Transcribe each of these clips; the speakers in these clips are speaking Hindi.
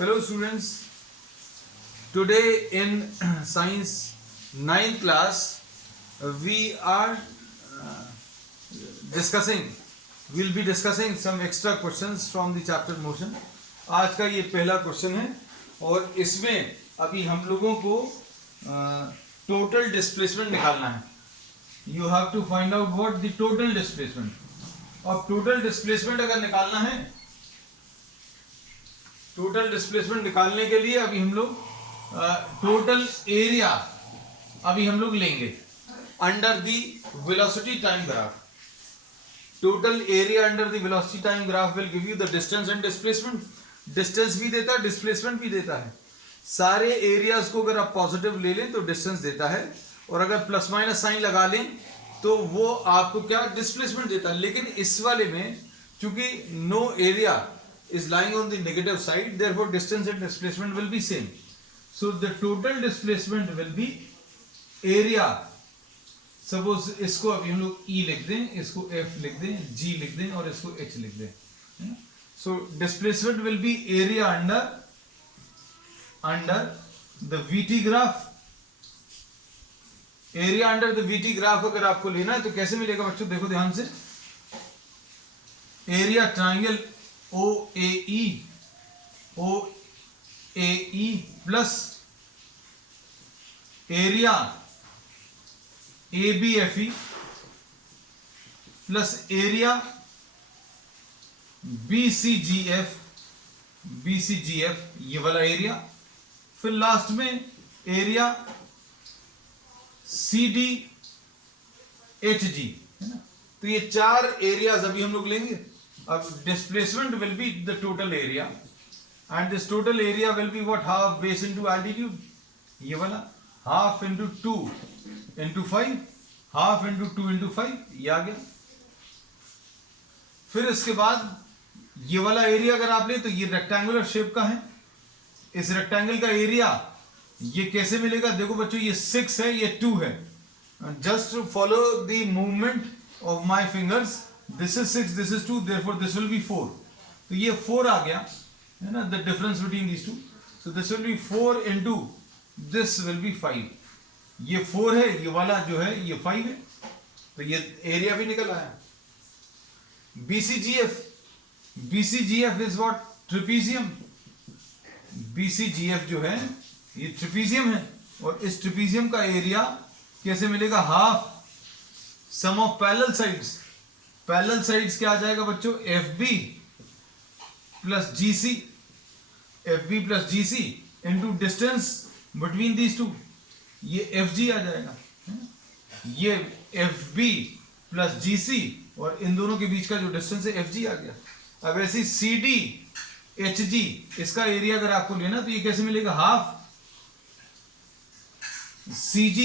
Hello students, today in science 9th class we are we'll be discussing some extra questions from the chapter motion. आज का ये पहला क्वेश्चन है और इसमें अभी हम लोगों को टोटल डिस्प्लेसमेंट निकालना है. You have to find out what the total displacement. और टोटल डिस्प्लेसमेंट अगर निकालना है, टोटल डिस्प्लेसमेंट निकालने के लिए अभी हम लोग टोटल एरिया अभी हम लोग लेंगे under the velocity time graph. Total area under the velocity time graph will give you the distance and displacement. Distance भी देता है, डिस्प्लेसमेंट भी देता है. सारे एरियाज को अगर आप पॉजिटिव ले लें तो डिस्टेंस देता है, और अगर प्लस माइनस साइन लगा लें तो वो आपको क्या डिस्प्लेसमेंट देता है. लेकिन इस वाले में चूंकि no area is lying on the negative side, therefore distance and displacement will be same. So the total displacement will be area. Suppose इसको अभी हम लोग E लिख दें, इसको F लिख दें, G लिख दें और इसको H लिख दें. So displacement will be area under the VT graph. Area under the VT graph अगर आपको लेना है तो कैसे मिलेगा बच्चों, देखो ध्यान से. Area triangle OAE plus area ABFE plus area BCGF, ये वाला एरिया, फिर लास्ट में एरिया CDHG है ना. तो ये चार एरियाज अभी हम लोग लेंगे. अब displacement will be the total area and this total area will be what, half base into altitude. ये वाला half into 2 into 5, half into 2 into 5, ये आ गया. फिर इसके बाद ये वाला एरिया अगर आप ले तो ये रेक्टेंगुलर शेप का है. इस रेक्टेंगल का एरिया ये कैसे मिलेगा, देखो बच्चों ये 6 है, ये 2 है. Just follow the movement of my fingers. This is 6, this is 2, therefore this will be 4. तो ये 4 आ गया है ना, the difference between these two. So this will be 4 into this will be 5. ये 4 है, ये वाला जो है ये 5 है, तो ये एरिया भी निकल आया. BCGF is what, trapezium. BCGF जो है ये ट्रिपीजियम है, और इस ट्रिपीजियम का एरिया कैसे मिलेगा, half sum of parallel sides. Parallel sides क्या आ जाएगा बच्चों, FB plus GC, FB plus GC into distance between these two, ये FG आ जाएगा. ये FB प्लस GC और इन दोनों के बीच का जो डिस्टेंस है FG आ गया. अब ऐसी CDHG, इसका एरिया अगर आपको लेना तो ये कैसे मिलेगा, half CG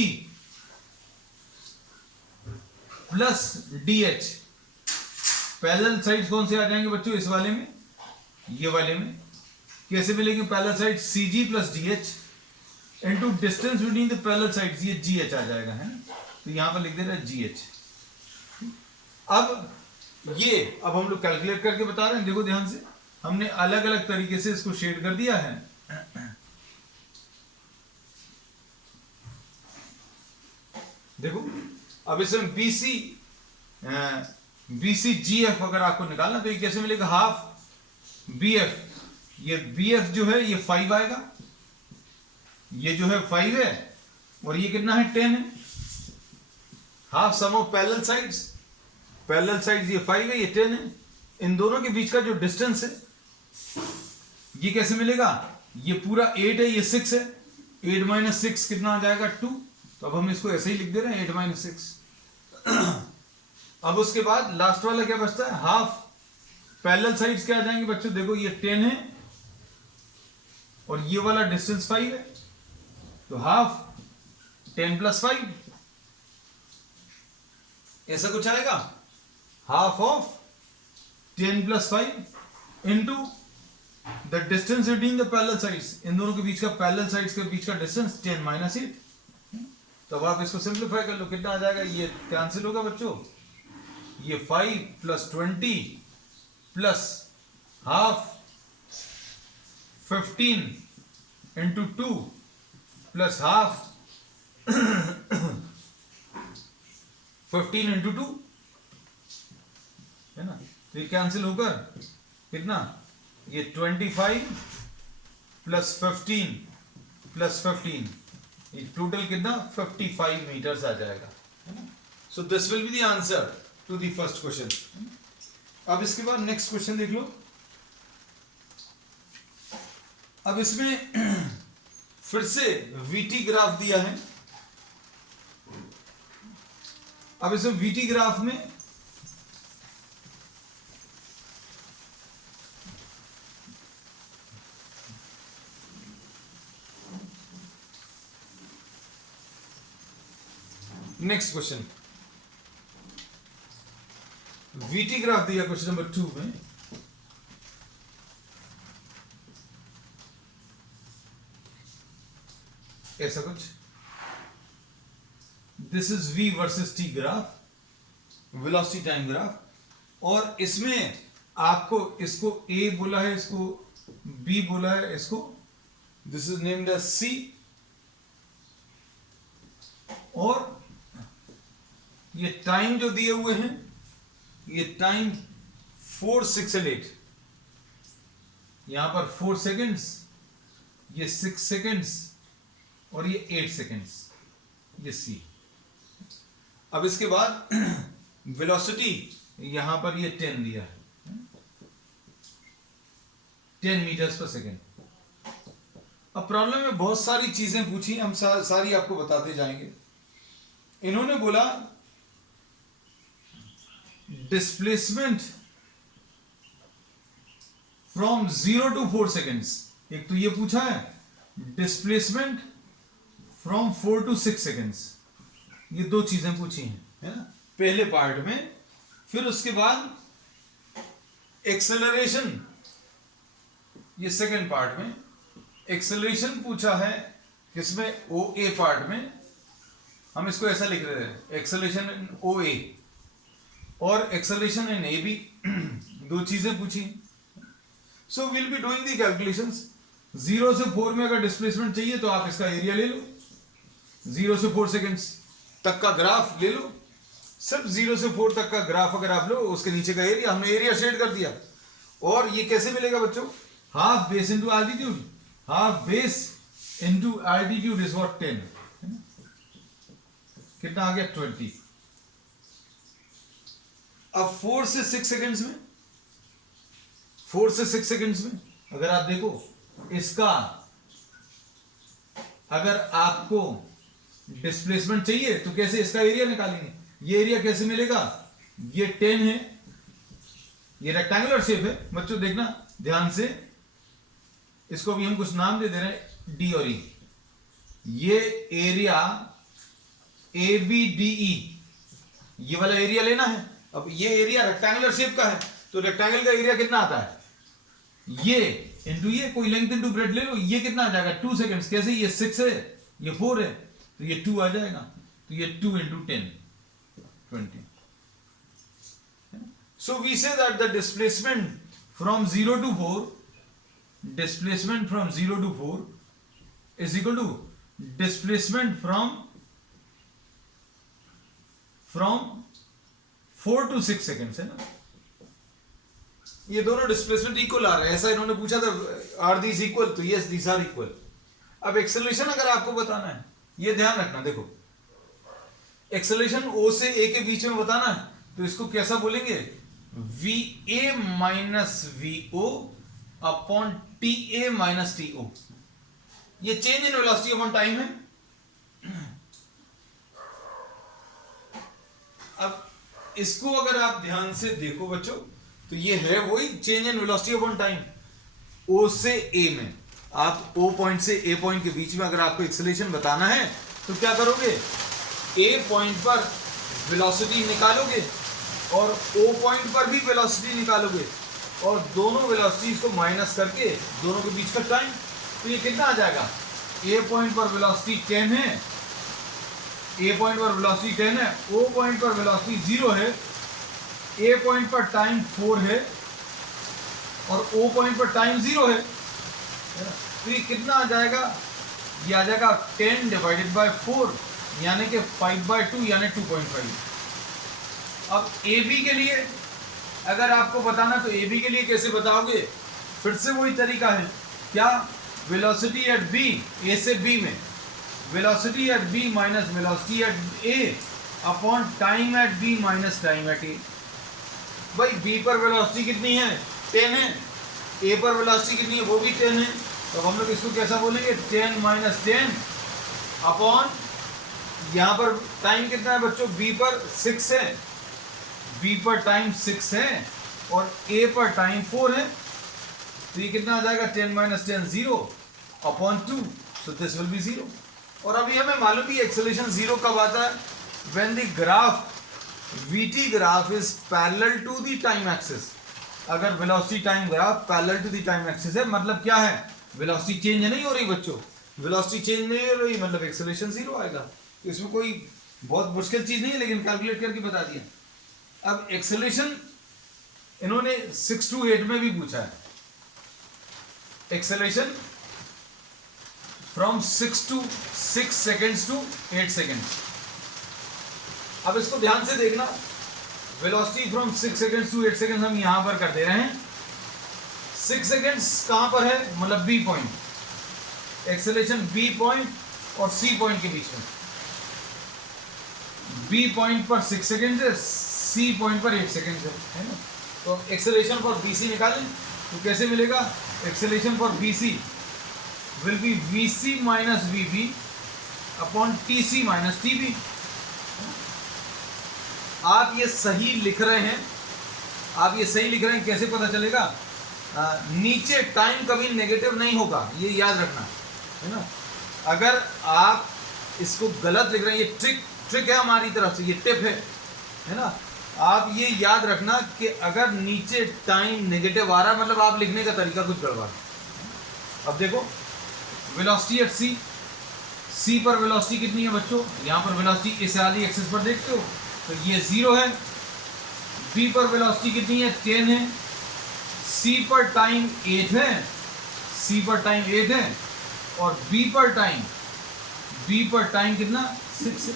plus DH. Parallel sides कौन से आ जाएंगे बच्चों इस वाले में, ये वाले में कैसे मिलेंगे, parallel side CG plus DH into distance between the parallel sides, ये GH आ जाएगा है ना. तो यहां पर लिख दे रहा है GH. अब हम लोग कैलकुलेट करके बता रहे हैं. देखो ध्यान से, हमने अलग अलग तरीके से इसको शेड कर दिया है. देखो अब इसमें BCGF अगर आपको निकालना तो ये कैसे मिलेगा, हाफ BF. ये BF जो है ये 5 आएगा, ये जो है 5 है, और ये कितना है, 10 है. Half sum of parallel sides, parallel sides ये 5 है, ये 10 है. इन दोनों के बीच का जो डिस्टेंस है ये कैसे मिलेगा, ये पूरा 8 है, ये 6 है. 8 माइनस 6 कितना आ जाएगा, 2. तो अब हम इसको ऐसे ही लिख दे रहे हैं, 8 माइनस 6. अब उसके बाद लास्ट वाला क्या बचता है, हाफ. पैरेलल साइड्स क्या आ जाएंगे बच्चों, देखो ये 10 है और ये वाला डिस्टेंस 5 है, तो हाफ 10 प्लस 5 ऐसा कुछ आएगा. Half of 10 plus 5 into the distance between the parallel sides. इन दोनों के बीच का, पैरेलल साइड्स के बीच का डिस्टेंस 10 माइनस 8. तो अब आप इसको सिंप्लीफाई कर लो, कितना आ जाएगा, ये कैंसिल होगा बच्चों. ये 5 plus 20 plus half 15 into 2 plus half 15 into 2 है ना, तो ये कैंसिल होकर कितना, ये 25 प्लस 15 प्लस 15, ये टोटल कितना 55 मीटर्स आ जाएगा, है ना। So this will be the answer to the first question. अब इसके बाद नेक्स्ट क्वेश्चन देख लो। अब इसमें फिर से वीटी ग्राफ दिया है। अब इसमें वीटी ग्राफ में नेक्स्ट क्वेश्चन, वीटी ग्राफ दिया क्वेश्चन नंबर 2 में। ऐसा कुछ, this is v versus t graph, velocity time graph, और इसमें आपको इसको a बोला है, इसको b बोला है, इसको this is named as c, और ये टाइम जो दिए हुए हैं, ये टाइम 4, 6 और 8, यहां पर 4 सेकेंड्स, ये 6 सेकेंड्स और ये 8 सेकेंड्स, ये सी। अब इसके बाद वेलोसिटी यहां पर ये 10 दिया है, 10 मीटर्स पर सेकेंड। अब प्रॉब्लम में बहुत सारी चीजें पूछी, हम सारी आपको बताते जाएंगे। इन्होंने बोला डिस्प्लेसमेंट फ्रॉम 0 to 4 सेकेंड्स, एक तो ये पूछा है डिस्प्लेसमेंट फ्रॉम 4 to 6 सेकेंड्स, ये दो चीजें पूछी हैं, है ना, पहले पार्ट में। फिर उसके बाद एक्सेलरेशन, ये सेकेंड पार्ट में एक्सेलरेशन पूछा है, किसमें, ओ ए पार्ट में। हम इसको ऐसा लिख रहे हैं, एक्सेलरेशन इन ओ ए और एक्सेलरेशन इन ए बी, दो चीजें पूछी। So will be doing the calculations. 0 से 4 में अगर डिस्प्लेसमेंट चाहिए तो आप इसका एरिया ले लो, 0 से 4 सेकेंड्स तक का ग्राफ ले लो, सिर्फ 0 से 4 तक का ग्राफ अगर आप लो, उसके नीचे का एरिया, हमने एरिया शेड कर दिया। और ये कैसे मिलेगा बच्चों, half base into altitude, half base into altitude is what 10, कितना आ गया 20। अब 4 से 6 सेकेंड्स में, 4 से 6 सेकेंड्स में अगर आप देखो, इसका अगर आपको डिस्प्लेसमेंट चाहिए तो कैसे इसका एरिया निकालेंगे, ये एरिया कैसे मिलेगा, ये 10 है, ये रेक्टेंगुलर शेप है बच्चों, देखना ध्यान से, इसको भी हम कुछ नाम दे रहे हैं, डी और ई। ये area a b d e, ये वाला एरिया लेना है। अब ये एरिया रेक्टेंगुलर शेप का है, तो रेक्टेंगल का एरिया कितना आता है, ये इंटू ये, कोई लेंथ इंटू ब्रेड ले लो, ये कितना आ जाएगा 2 सेकेंड्स। कैसे, ये 6 है, ये 4 है, तो ये 2 आ जाएगा, तो ये 2 into 10, 20। So we say that the displacement from 0 to 4, displacement from 0 to 4 is equal to displacement from 4 to 6 seconds, है ना। ये दोनों डिस्प्लेसमेंट इक्वल आ रहे हैं, ऐसा इन्होंने पूछा था, आर दीज इक्वल, तो यस दीज आर इक्वल। अब एक्सेलरेशन अगर आपको बताना है, ये ध्यान रखना, देखो एक्सेलरेशन ओ से ए के बीच में बताना है, तो इसको कैसा बोलेंगे, v a minus v o upon t a minus t o. ये change in velocity upon time है। अब इसको अगर आप ध्यान से देखो बच्चों, तो ये है वही change in velocity upon time. O से ए में, आप ओ पॉइंट से ए पॉइंट के बीच में अगर आपको एक्सेलरेशन बताना है तो क्या करोगे, ए पॉइंट पर वेलोसिटी निकालोगे और ओ पॉइंट पर भी वेलोसिटी निकालोगे, और दोनों वेलोसिटीज को माइनस करके दोनों के बीच का टाइम, तो ये कितना आ जाएगा, ए पॉइंट पर वेलोसिटी 10 है, ए पॉइंट पर वेलोसिटी 10 है, ओ पॉइंट पर वेलोसिटी 0 है, ए पॉइंट पर टाइम 4 है और ओ पॉइंट पर टाइम 0 है, तो ये कितना आ जाएगा, ये आ जाएगा 10 डिवाइडेड बाय 4 यानी कि 5/2 यानी 2.5। अब ए बी के लिए अगर आपको बताना तो ए बी के लिए कैसे बताओगे, फिर से वही तरीका है, क्या, वेलोसिटी एट बी, ए से बी में velocity at B minus velocity at A upon time at B minus time at A. भाई बी पर वेलोसिटी कितनी है, 10 है, ए पर वेलोसिटी कितनी है, वो भी 10 है, तो हम लोग इसको कैसा बोलेंगे, 10 माइनस 10 अपॉन, यहाँ पर टाइम कितना है बच्चों, बी पर 6 है, बी पर टाइम 6 है और ए पर टाइम 4 है, तो ये कितना आ जाएगा, 10 minus 10 0 upon 2, so this will B 0। और अभी हमें मालूम भी एक्सेलरेशन 0 कब आता है, when the graph VT graph is parallel to the time axis. अगर velocity time graph parallel to the time axis है, मतलब क्या है, वेलोसिटी चेंज नहीं हो रही बच्चों, वेलोसिटी चेंज नहीं हो रही मतलब एक्सेलरेशन 0 आएगा। इसमें कोई बहुत मुश्किल चीज नहीं है, लेकिन कैलकुलेट करके बता दिया। अब एक्सेलरेशन इन्होंने 6 to 8 में भी पूछा है, acceleration from 6 seconds to 8 seconds। अब इसको ध्यान से देखना, velocity from 6 seconds to 8 seconds हम यहां पर कर दे रहे हैं। 6 seconds कहां पर है, मतलब B point, acceleration B point और सी पॉइंट के बीच में, बी पॉइंट पर 6 seconds है, सी पॉइंट पर 8 seconds है ना। तो एक्सेलरेशन फॉर बीसी निकालें तो कैसे मिलेगा, acceleration for BC will be VC minus VB upon TC minus TB। आप ये सही लिख रहे हैं, आप ये सही लिख रहे हैं, कैसे पता चलेगा, नीचे टाइम कभी नेगेटिव नहीं होगा, ये याद रखना है ना। अगर आप इसको गलत लिख रहे हैं, ये ट्रिक है हमारी तरफ से, ये टिप है ना। आप ये याद रखना कि अगर नीचे टाइम नेगेटिव आ रहा है मतलब आप लिखने का तरीका कुछ गड़बड़। अब देखो वेलोसिटी एट सी पर वेलोसिटी कितनी है बच्चों, यहाँ पर वेलोसिटी इस आली एक्सिस पर देखते हो तो ये 0 है, बी पर वेलोसिटी कितनी है, 10 है, सी पर टाइम 8 है, सी पर टाइम 8 है और बी पर टाइम कितना, 6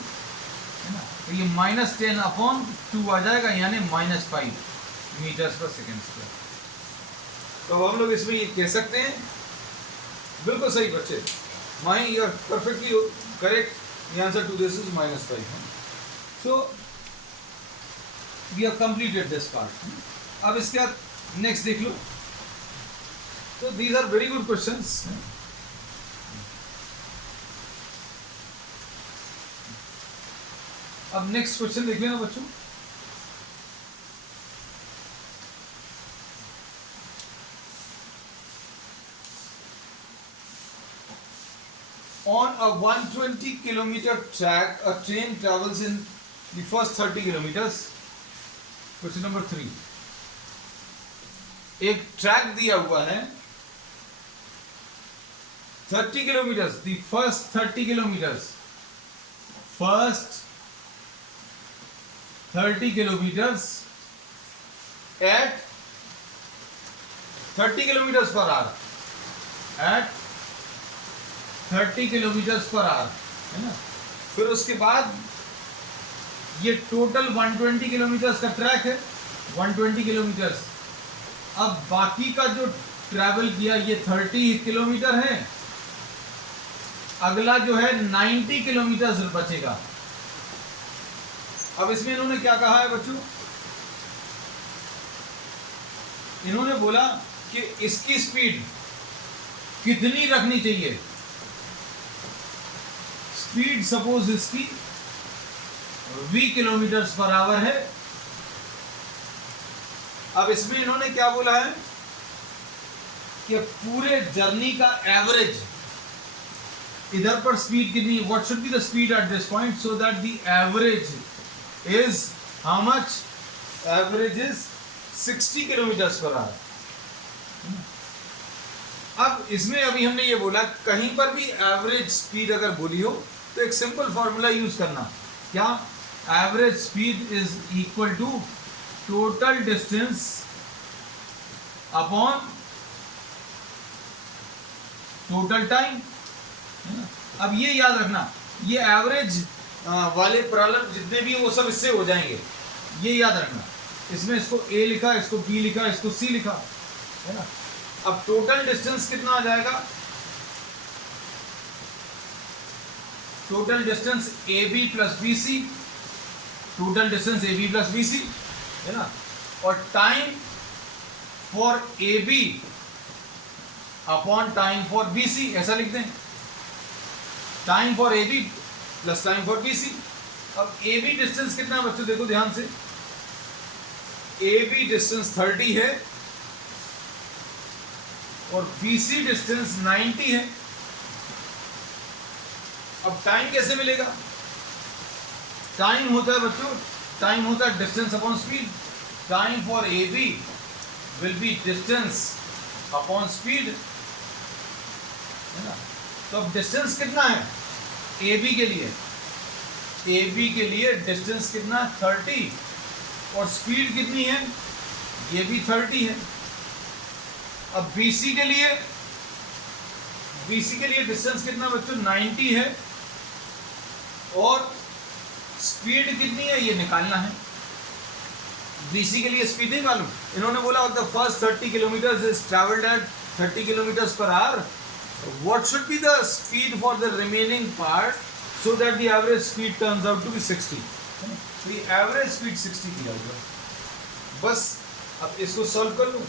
है ना। तो ये -10 अपॉन 2 आ जाएगा यानी -5 मीटर्स पर सेकेंड स्क्वायर। तो हम लोग इसमें ये कह सकते हैं, बिल्कुल सही बच्चे, my you are perfectly correct, the answer to this is -5। so we have completed this part। अब इसके बाद नेक्स्ट देख लो, तो these are very good questions। अब नेक्स्ट क्वेश्चन देख लेना बच्चों, on a 120 kilometer track a train travels in the first 30 kilometers। Question number 3, एक ट्रैक दिया हुआ है 30 kilometres, the first 30 kilometers, first 30 kilometers at 30 kilometers per hour, at 30 kilometres per hour है ना। फिर उसके बाद ये टोटल 120 किलोमीटर्स का ट्रैक है, 120 किलोमीटर्स। अब बाकी का जो ट्रैवल किया ये 30 किलोमीटर है, अगला जो है 90 किलोमीटर बचेगा। अब इसमें इन्होंने क्या कहा है बच्चों, इन्होंने बोला कि इसकी स्पीड कितनी रखनी चाहिए, स्पीड सपोज इसकी v किलोमीटर्स पर आवर है। अब इसमें इन्होंने क्या बोला है कि पूरे जर्नी का एवरेज, इधर पर स्पीड कितनी, what should be the speed at this point so that the average is how much, average is 60 kilometres per hour. अब इसमें अभी हमने ये बोला कहीं पर भी एवरेज स्पीड अगर बोली हो तो एक सिंपल फॉर्मूला यूज करना, क्या, average speed is equal to total distance upon total time, है ना। अब ये याद रखना, ये एवरेज वाले प्रॉब्लम जितने भी वो सब इससे हो जाएंगे, ये याद रखना। इसमें इसको ए लिखा, इसको बी लिखा, इसको सी लिखा, है ना। अब टोटल डिस्टेंस कितना आ जाएगा, total distance A B plus B C, total distance A B plus B C, है ना। और time for A B upon time for B C, ऐसा लिख दें, time for A B plus time for B C. अब ए बी डिस्टेंस कितना है बच्चों, देखो ध्यान से, ए बी डिस्टेंस 30 है और बी सी डिस्टेंस 90 है। अब टाइम कैसे मिलेगा, टाइम होता है बच्चों, टाइम होता है distance upon speed. Time for A B will be distance upon speed, है ना। तो अब डिस्टेंस कितना है ए बी के लिए, ए बी के लिए डिस्टेंस कितना 30 और स्पीड कितनी है, ये भी 30 है। अब बी सी के लिए, बी सी के लिए डिस्टेंस कितना बच्चों 90 है और स्पीड कितनी है ये निकालना है। बीसी के लिए स्पीड नहीं मालूम, इन्होंने बोला the first 30 kilometre is travelled at 30 kilometre per hour, what should be the speed for the remaining part so that the average speed turns out to be 60। तो ये एवरेज स्पीड 60 दिया हुआ, बस अब इसको सॉल्व कर लो।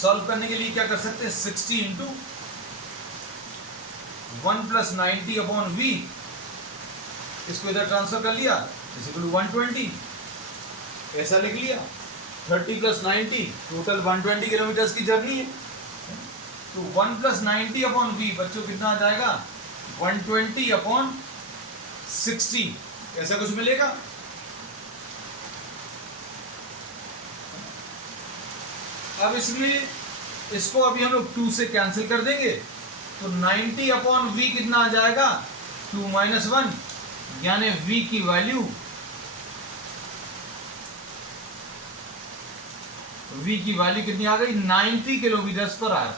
सॉल्व करने के लिए क्या कर सकते हैं, 60 इंटू 1 प्लस 90 अपॉन वी, इसको इधर ट्रांसफर कर लिया, इस इक्वल टू 120, ऐसा लिख लिया। 30 प्लस 90 टोटल 120 किलोमीटर की जर्नी है, तो 1 प्लस 90 अपॉन वी बच्चों कितना आ जाएगा 120 अपॉन 60, ऐसा कुछ मिलेगा। अब इसमें इसको अभी हम लोग 2 से कैंसिल कर देंगे, तो 90 अपॉन वी कितना आ जाएगा 2 माइनस 1, यानी v की वैल्यू, v की वैल्यू कितनी आ गई 90 kilometre per hour.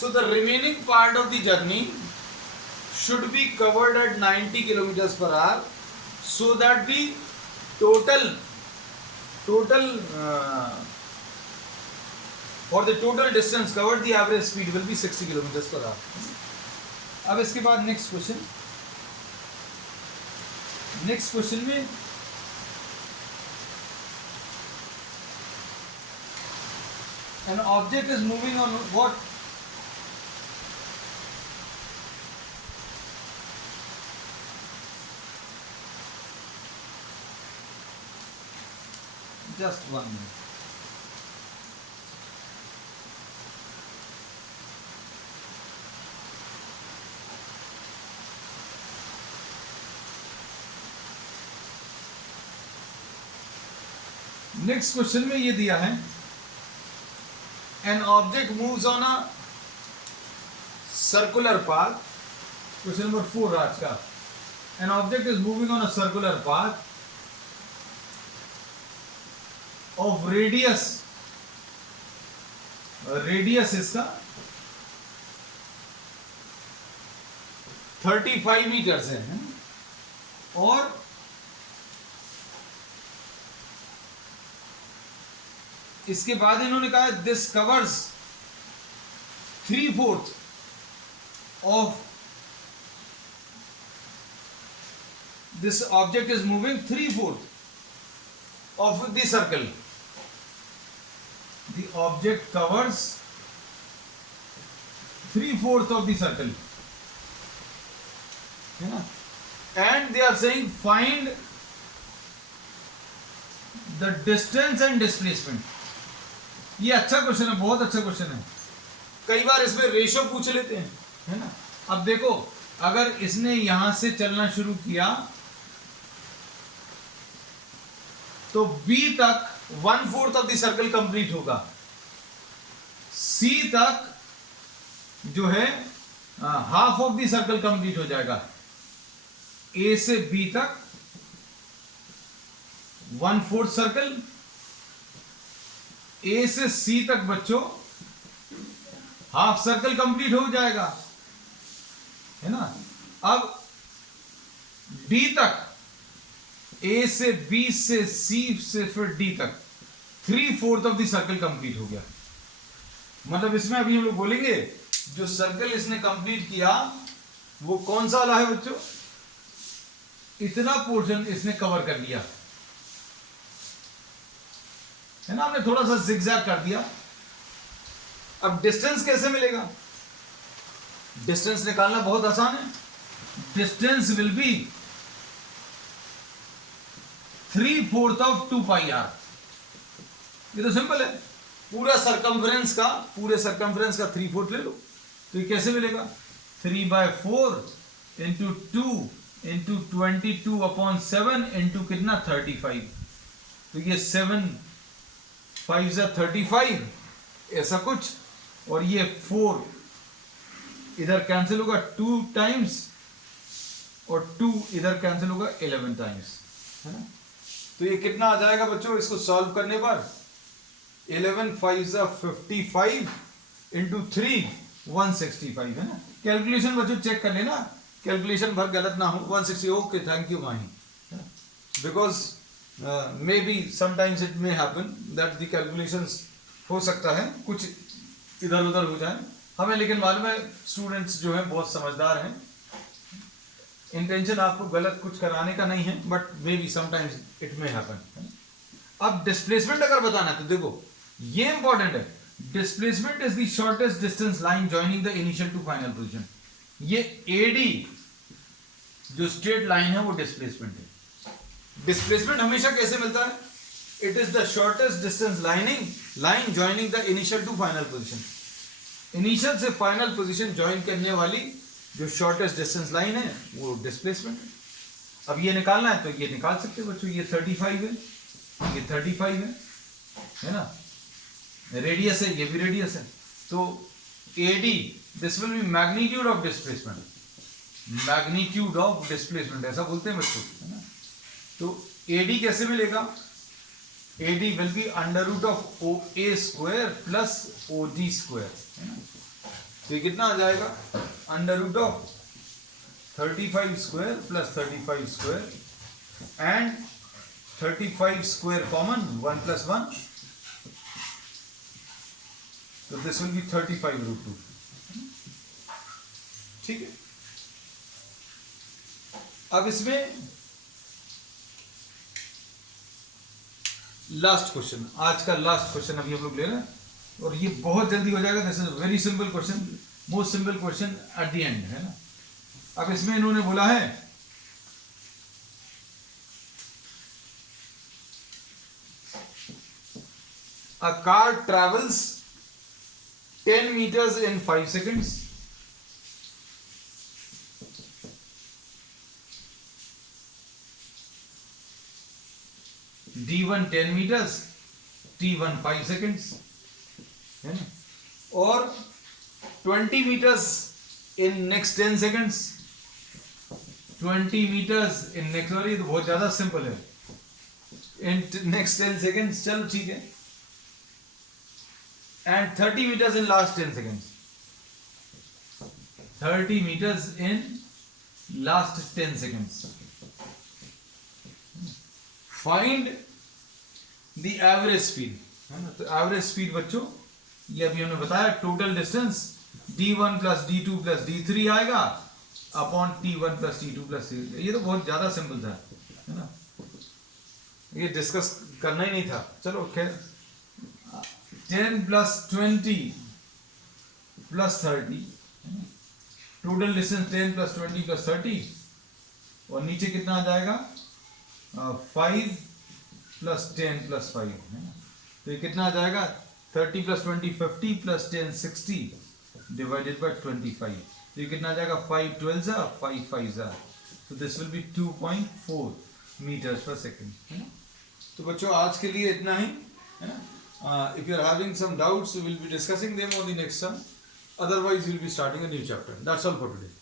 So the remaining part of the journey should be covered at 90 kilometre per hour, so that the total for the total distance covered the average speed will be 60 kilometers per hour। अब इसके बाद नेक्स्ट क्वेश्चन में an object is moving on what, just 1 minute। Next question में ये दिया है an object moves on a circular path, question number 4 आज का। An object is moving on a circular path of radius इसका 35 मीटर्स है, और इसके बाद इन्होंने कहा this covers 3/4 of this object is moving 3/4 of the circle, the object covers 3/4 of the circle, है ना। And they are saying find the distance and displacement. ये अच्छा क्वेश्चन है, बहुत अच्छा क्वेश्चन है। कई बार इसमें रेशो पूछ लेते हैं, है ना। अब देखो अगर इसने यहां से चलना शुरू किया तो B तक 1/4 ऑफ द सर्कल कंप्लीट होगा, C तक जो है half of the circle complete हो जाएगा, A से B तक 1/4 सर्कल, A से C तक बच्चों हाफ सर्कल कंप्लीट हो जाएगा, है ना। अब डी तक, ए से बी से सी से फिर डी तक 3/4 ऑफ द सर्कल कंप्लीट हो गया। मतलब इसमें अभी हम लोग बोलेंगे जो सर्कल इसने कंप्लीट किया वो कौन सा वाला है बच्चों, इतना पोर्शन इसने कवर कर लिया, है ना। हमने थोड़ा सा जिगजैग कर दिया। अब डिस्टेंस कैसे मिलेगा, डिस्टेंस निकालना बहुत आसान है। Distance will be 3/4 of 2 pi r. ये तो सिंपल है, पूरे सरकमफ्रेंस का 3/4 ले लो। तो ये कैसे मिलेगा, 3/4 इंटू 2 इंटू 22/7 इंटू कितना 35। तो ये 7 5 35 ऐसा कुछ, और ये 4 इधर कैंसिल होगा 2 टाइम्स, और 2 इधर कैंसिल होगा 11 टाइम्स, है ना। तो ये कितना आ जाएगा बच्चों, इसको सॉल्व करने पर 11 5 55 इंटू 3 165, है ना। कैलकुलेशन बच्चों चेक कर लेना, कैलकुलेशन भर गलत ना हो। 160, okay, thank you Mahi. Because may be sometimes it may happen that the calculations हो सकता है कुछ इधर उधर हो जाए हमें, लेकिन मालूम है स्टूडेंट्स जो हैं बहुत समझदार हैं। इंटेंशन आपको गलत कुछ कराने का नहीं है, but may be sometimes it may happen. अब डिस्प्लेसमेंट अगर बताना है तो देखो ये इंपॉर्टेंट है। Displacement is the shortest distance line joining the initial to final position. ये एडी जो स्ट्रेट लाइन है वो डिस्प्लेसमेंट है। डिस्प्लेसमेंट हमेशा कैसे मिलता है, it is the shortest distance line joining the initial to final position. Initial से फाइनल पोजीशन जॉइन करने वाली जो शॉर्टेस्ट डिस्टेंस लाइन है वो डिस्प्लेसमेंट है। अब ये निकालना है तो ये निकाल सकते हो बच्चों, ये 35 है, ये 35 है ना, रेडियस है, ये भी रेडियस है। तो AD this will B magnitude of displacement, magnitude of displacement ऐसा बोलते हैं बच्चों, है ना। तो AD कैसे मिलेगा, AD will be under root of OA square plus OD square, है ना। तो ये कितना आ जाएगा, under root of 35 square plus 35 square and 35 square common 1 + 1, तो दिस विल बी 35√2। ठीक है। अब इसमें लास्ट क्वेश्चन, आज का लास्ट क्वेश्चन अभी हम लोग ले रहे हैं, और ये बहुत जल्दी हो जाएगा। This is very simple question, most simple question at the end, है ना। अब इसमें इन्होंने बोला है a car travels 10 meters in 5 seconds. D1 10 meters, T1 5 seconds, है ना। और 20 meters in next 10 seconds, 20 meters in next, और ये तो बहुत ज्यादा सिंपल है, in next 10 seconds, चलो ठीक है, and 30 meters in last 10 seconds, 30 meters in last 10 seconds. Find the average speed, है ना। तो एवरेज स्पीड बच्चों ये अभी हमने बताया, total distance D1 + D2 + D3 आएगा अपॉन T1 + T2 + T3। ये तो बहुत ज्यादा सिंपल था, है ना, ये डिस्कस करना ही नहीं था। चलो खैर, 10 + 20 + 30, टोटल डिस्टेंस 10 + 20 + 30, और नीचे कितना आ जाएगा 5 + 10 + 5, है ना। तो ये कितना आ जाएगा 30 + 20 50 + 10 60 डिवाइडेड बाय 25। तो ये कितना आ जाएगा 5 12 जा 5 5 जा, तो दिस विल बी 2.4 मीटर्स पर सेकंड, है ना। तो बच्चों आज के लिए इतना ही, है ना। If you are having some doubts, we will be discussing them on the next term. Otherwise, we will be starting a new chapter. That's all for today.